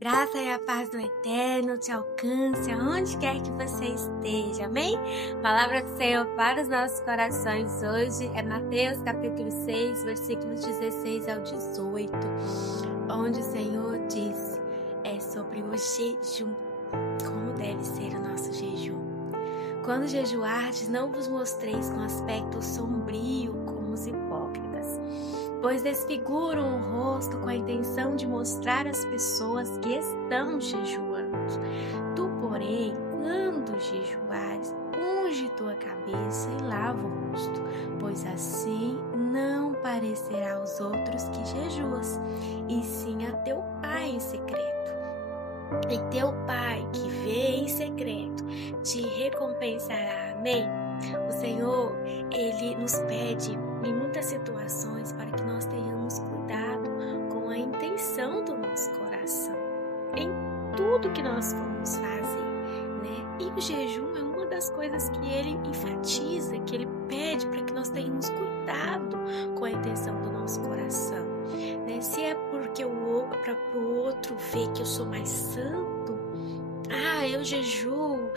Graça e a paz do Eterno te alcance aonde quer que você esteja, amém? Palavra do Senhor para os nossos corações hoje é Mateus capítulo 6, versículos 16 ao 18, onde o Senhor diz sobre o jejum, como deve ser o nosso jejum. Quando jejuardes, não vos mostreis com aspecto sombrio como os hipócritas, pois desfiguram o rosto com a intenção de mostrar às pessoas que estão jejuando. Tu, porém, quando jejuares, unge tua cabeça e lava o rosto, pois assim não parecerá aos outros que jejuas, e sim a teu Pai em secreto. E teu Pai que vê em secreto te recompensará. Amém? O Senhor, Ele nos pede em muitas situações para que nós tenhamos cuidado com a intenção do nosso coração, em tudo que nós formos fazer, né? E o jejum é uma das coisas que Ele enfatiza, que Ele pede para que nós tenhamos cuidado com a intenção do nosso coração, né? Se é porque para o outro ver que eu sou mais santo, eu jejuo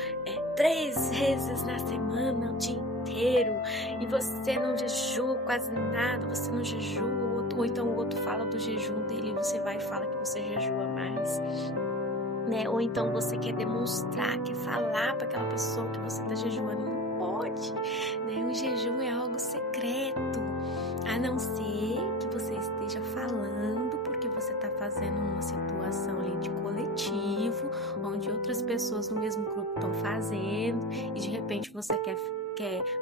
3 vezes na semana, o dia inteiro, e você não jejua quase nada, você não jejua, ou então o outro fala do jejum dele e você vai e fala que você jejua mais, né? Ou então você quer demonstrar, quer falar para aquela pessoa que você está jejuando, não pode, né? O jejum é algo secreto, a não ser que você esteja falando porque você está fazendo uma situação ali de coletivo, onde outras pessoas no mesmo grupo estão fazendo, e de repente você quer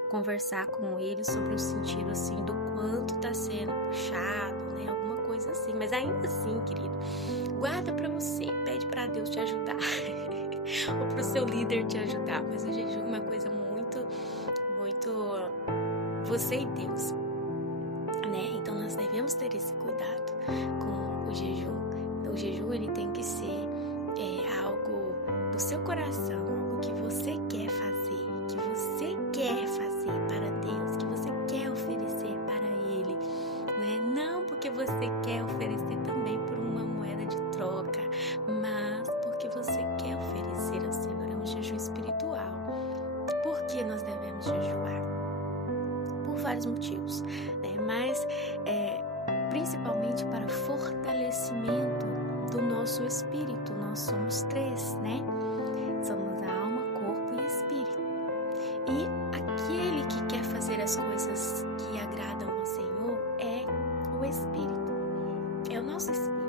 conversar com eles sobre o sentido assim do quanto está sendo puxado, né? Alguma coisa assim. Mas ainda assim, querido, guarda para você, pede para Deus te ajudar ou para o seu líder te ajudar. Mas o jejum é uma coisa muito você e Deus, né? Então nós devemos ter esse cuidado com o jejum. Então, o jejum ele tem que ser algo do seu coração, algo que você quer fazer, que você quer fazer para Deus, que você quer oferecer para Ele, né? Não porque você quer oferecer também por uma moeda de troca, mas porque você quer oferecer ao Senhor. É um jejum espiritual. Por que nós devemos jejuar? Por vários motivos, né? Mas principalmente para fortalecimento do nosso espírito. Nós somos 3, né? Somos alma, corpo e espírito. E aquele que quer fazer as coisas que agradam ao Senhor é o espírito, é o nosso espírito.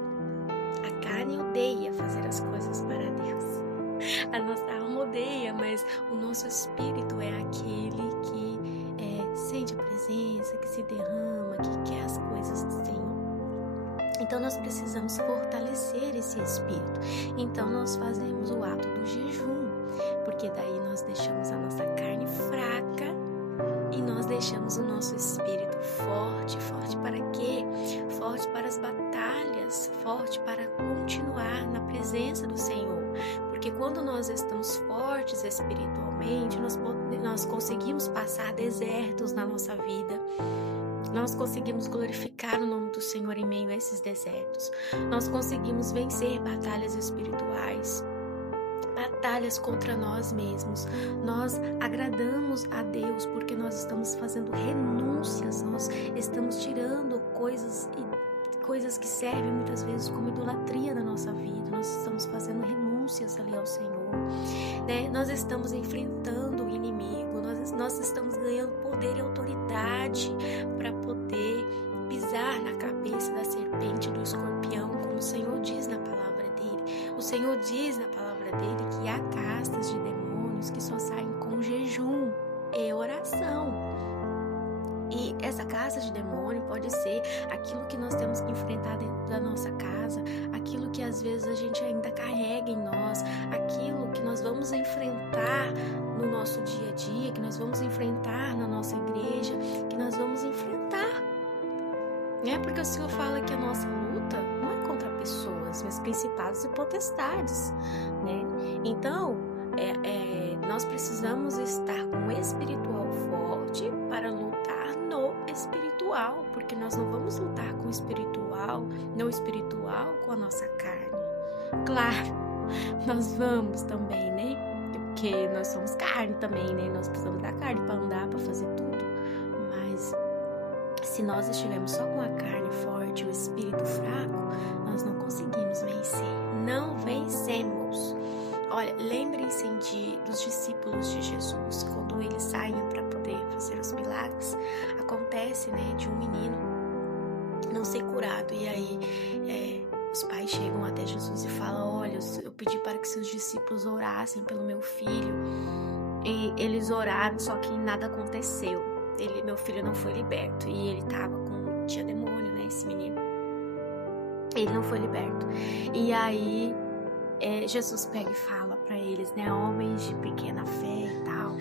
A carne odeia fazer as coisas para Deus. A nossa alma odeia, mas o nosso espírito é aquele que sente a presença, que se derrama, que quer as coisas do Senhor. Então nós precisamos fortalecer esse espírito. Então nós fazemos o ato do jejum, porque daí nós deixamos a nossa carne fraca e nós deixamos o nosso espírito forte. Forte para quê? Forte para as batalhas, forte para continuar na presença do Senhor. Porque quando nós estamos fortes espiritualmente, nós conseguimos passar desertos na nossa vida. Nós conseguimos glorificar o nome do Senhor em meio a esses desertos. Nós conseguimos vencer batalhas espirituais, batalhas contra nós mesmos. Nós agradamos a Deus porque nós estamos fazendo renúncias, nós estamos tirando coisas que servem muitas vezes como idolatria da nossa vida. Nós estamos fazendo renúncias ali ao Senhor, né? Nós estamos enfrentando o inimigo, nós estamos ganhando poder e autoridade para poder pisar na cabeça da serpente, do escorpião, como o Senhor diz na palavra dele. O Senhor diz na palavra dele que há castas de demônios que só saem com jejum e oração. E essa casta de demônio pode ser aquilo que nós temos que enfrentar dentro da nossa casa, aquilo que às vezes a gente ainda carrega em nós, aquilo que nós vamos enfrentar no nosso dia a dia, que nós vamos enfrentar na nossa igreja, que nós vamos enfrentar, né? Porque o Senhor fala que a nossa luta não é contra pessoas, mas principados e potestades, né? Então, nós precisamos estar com o espiritual forte para lutar no espiritual, porque nós não vamos lutar com o espiritual, não espiritual com a nossa carne. Claro, nós vamos também, né? Porque nós somos carne também, né? Nós precisamos da carne para andar, para fazer tudo. Mas se nós estivermos só com a carne forte, o espírito fraco, nós não conseguimos vencer. Não vencemos. Olha, lembrem-se dos discípulos de Jesus, quando eles saíam para poder fazer os milagres, acontece, né, de um menino não ser curado, e aí os pais chegam até Jesus e falam: olha, eu pedi para que seus discípulos orassem pelo meu filho, e eles oraram, só que nada aconteceu, meu filho não foi liberto, e ele tinha demônio, né, esse menino, ele não foi liberto, e aí Jesus pega e fala para eles, né, homens de pequena fé e tal,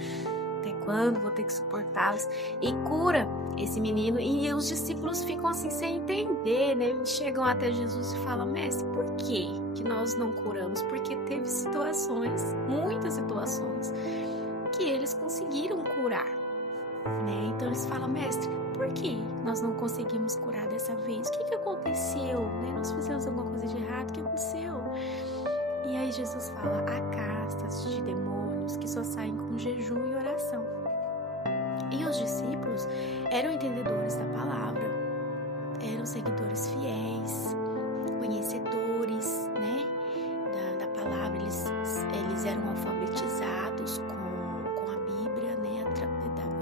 até quando vou ter que suportá-los, e cura esse menino, e os discípulos ficam assim sem entender, né, chegam até Jesus e falam: mestre, por que nós não curamos? Porque teve situações, muitas situações, que eles conseguiram curar, né? Então eles falam: mestre, por que nós não conseguimos curar dessa vez? O que aconteceu? Né? Nós fizemos alguma coisa de errado, o que aconteceu? E aí Jesus fala: há castas de demônios que só saem com jejum e oração. E os discípulos eram entendedores da palavra, eram seguidores fiéis, conhecedores, né, da palavra, eles eram alfabetizados com a Bíblia, né,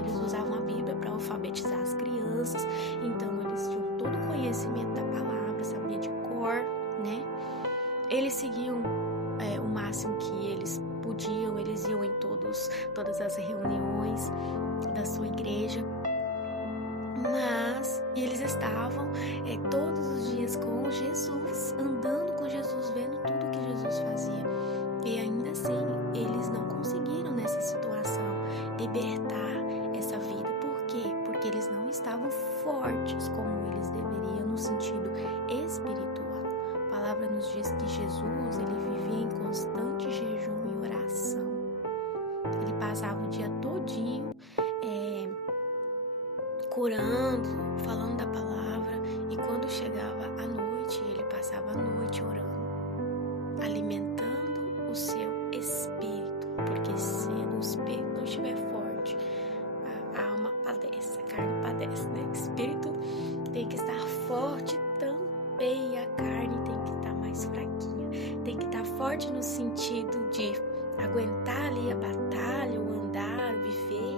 eles usavam a Bíblia para alfabetizar as crianças, então eles tinham todo o conhecimento da palavra, sabiam de cor, né, eles seguiam o máximo que eles podiam, eles iam em todas as reuniões da sua igreja, mas eles estavam todos os dias com Jesus, andando com Jesus, vendo tudo que Jesus fazia, e ainda assim eles não conseguiram nessa situação libertar essa vida. Por quê? Porque eles não estavam fortes como eles deveriam no sentido espiritual. A palavra nos diz que Jesus, ele vivia em constante jejum e oração. Ele passava o dia todinho curando, falando da palavra, e quando chegava a noite, ele passava a noite orando, alimentando o seu espírito, porque se o espírito não estiver forte, a alma padece, a carne padece, né? O espírito tem que estar forte também, e a carne tem que estar mais fraquinha, tem que estar forte no sentido de aguentar ali a batalha, o andar, o viver,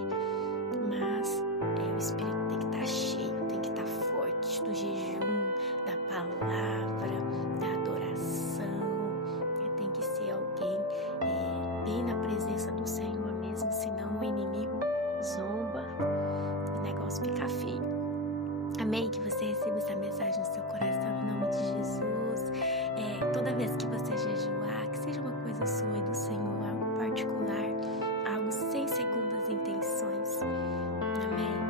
mas o espírito tem que estar cheio, tem que estar forte do jejum, da palavra, da adoração, tem que ser alguém bem na presença do Senhor mesmo, senão o inimigo zomba, o negócio fica feio. Amém? Que você receba essa mensagem no seu coração, em nome de Jesus. Toda vez que você jejuar, que seja uma coisa sua e do Senhor, algo particular, algo sem segundas intenções. Amém?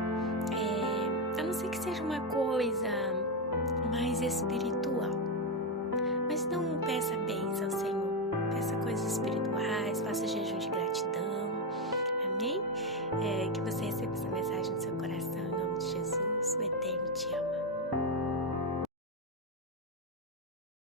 A não ser que seja uma coisa mais espiritual. Mas não peça bênção ao Senhor. Peça coisas espirituais, faça jejum de graça.